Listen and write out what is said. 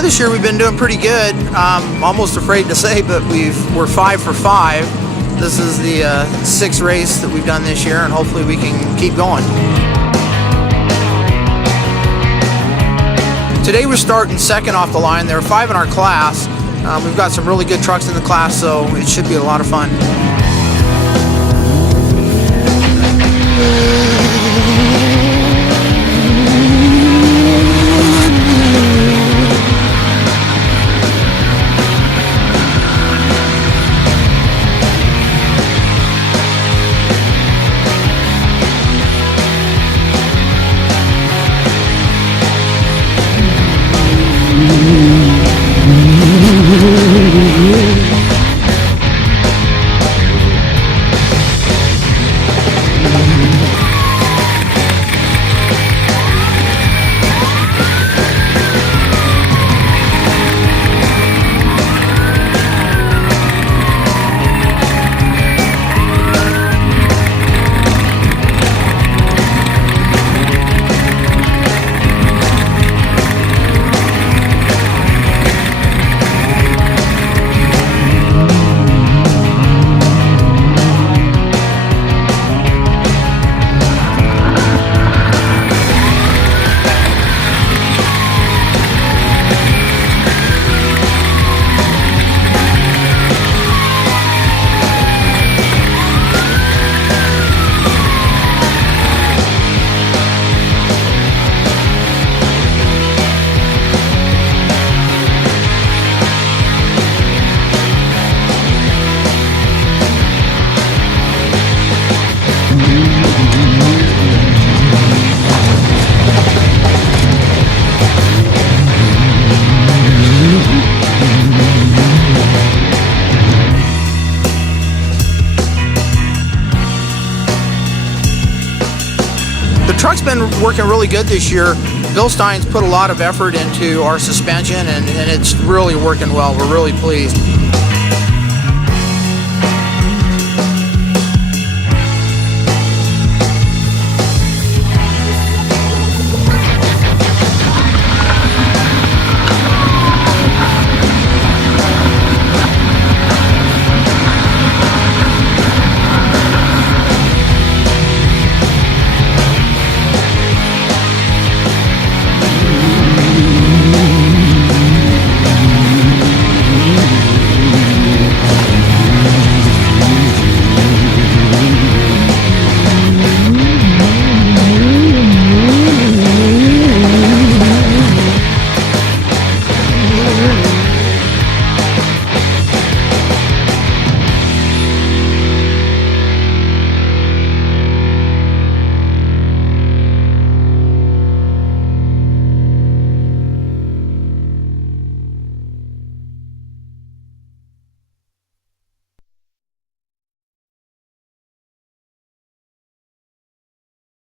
far this year we've been doing pretty good. I'm almost afraid to say, but we're 5 for 5. This is the 6th race that we've done this year, and hopefully we can keep going. Today we're starting second off the line. There are 5 in our class. We've got some really good trucks in the class, so it should be a lot of fun. The truck's been working really good this year. Bill Stein's put a lot of effort into our suspension, and it's really working well. We're really pleased.